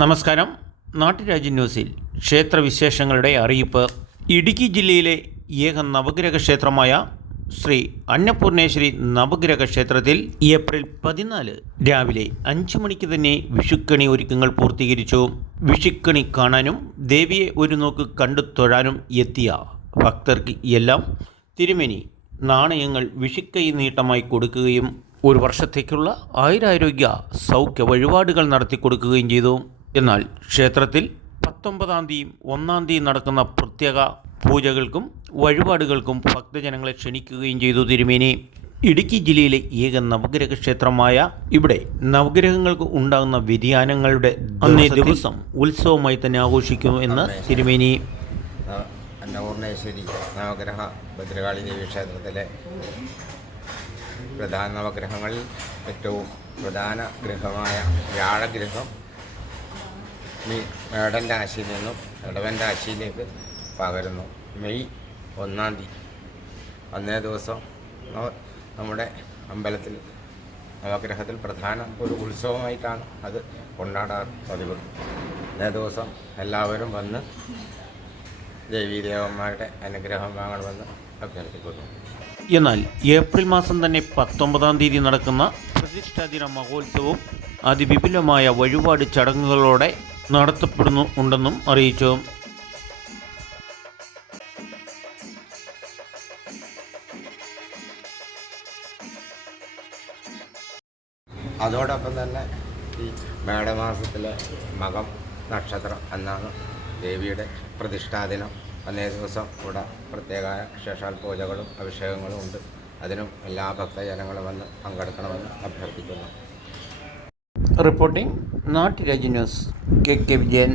നമസ്കാരം. നാട്ടുരാജ്യ ന്യൂസിൽ ക്ഷേത്രവിശേഷങ്ങളുടെ അറിയിപ്പ്. ഇടുക്കി ജില്ലയിലെ ഏക നവഗ്രഹ ക്ഷേത്രമായ ശ്രീ അന്നപൂർണേശ്വരി നവഗ്രഹ ക്ഷേത്രത്തിൽ ഏപ്രിൽ 14 രാവിലെ 5 മണിക്ക് തന്നെ വിഷുക്കണി ഒരുക്കങ്ങൾ പൂർത്തീകരിച്ചു. വിഷുക്കണി കാണാനും ദേവിയെ ഒരു നോക്ക് കണ്ടു തൊഴാനും എത്തിയ ഭക്തർക്ക് എല്ലാം തിരുമേനി നാണയങ്ങൾ വിഷുക്കൈ നീട്ടമായി കൊടുക്കുകയും ഒരു വർഷത്തേക്കുള്ള ആയുരാരോഗ്യ സൗഖ്യ വഴിപാടുകൾ നടത്തി കൊടുക്കുകയും ചെയ്തു. എന്നാൽ ക്ഷേത്രത്തിൽ 19-ാം തീയതിയും 1-ാം തീയതി നടക്കുന്ന പ്രത്യേക പൂജകൾക്കും വഴിപാടുകൾക്കും ഭക്തജനങ്ങളെ ക്ഷണിക്കുകയും ചെയ്തു തിരുമേനി. ഇടുക്കി ജില്ലയിലെ ഏക നവഗ്രഹ ക്ഷേത്രമായ ഇവിടെ നവഗ്രഹങ്ങൾക്ക് ഉണ്ടാകുന്ന വ്യതിയാനങ്ങളുടെ അന്നേ ദിവസം ഉത്സവമായി തന്നെ ആഘോഷിക്കുന്നു എന്ന് തിരുമേനി. അന്നപൂർണേശ്വരി നവഗ്രഹ ഭദ്രകാളി ദേവി ക്ഷേത്രത്തിലെ പ്രധാന നവഗ്രഹങ്ങളിൽ ഏറ്റവും പ്രധാന ഗ്രഹമായ വ്യാഴഗ്രഹം മേടൻ രാശിയിൽ നിന്നും ഇടവൻ രാശിയിലേക്ക് പകരുന്നു. മെയ് 1-ാം തീയതി അന്നേ ദിവസം നമ്മുടെ അമ്പലത്തിൽ നവഗ്രഹത്തിൽ പ്രധാന ഒരു ഉത്സവമായിട്ടാണ് അത് കൊണ്ടാടാറ് പതിവ്. അന്നേ ദിവസം എല്ലാവരും വന്ന് ദേവീദേവന്മാരുടെ അനുഗ്രഹം വാങ്ങണമെന്ന് അഭ്യർത്ഥിക്കുന്നു. എന്നാൽ ഏപ്രിൽ മാസം തന്നെ 19-ാം തീയതി നടക്കുന്ന പ്രതിഷ്ഠാദിന മഹോത്സവവും അതിവിപുലമായ വഴിപാട് ചടങ്ങുകളോടെ നടത്തപ്പെടുന്നുണ്ടെന്നും അറിയിച്ചു. അതോടൊപ്പം തന്നെ ഈ മേടമാസത്തിലെ മകം നക്ഷത്രം എന്നാണ് ദേവിയുടെ പ്രതിഷ്ഠാദിനം. അന്നേ ദിവസം ഇവിടെ പ്രത്യേക വിശേഷാൽ പൂജകളും അഭിഷേകങ്ങളും ഉണ്ട്. അതിനും എല്ലാ ഭക്തജനങ്ങളും വന്ന് പങ്കെടുക്കണമെന്ന് അഭ്യർത്ഥിക്കുന്നു. Reporting Natturajya news, K Vijayan.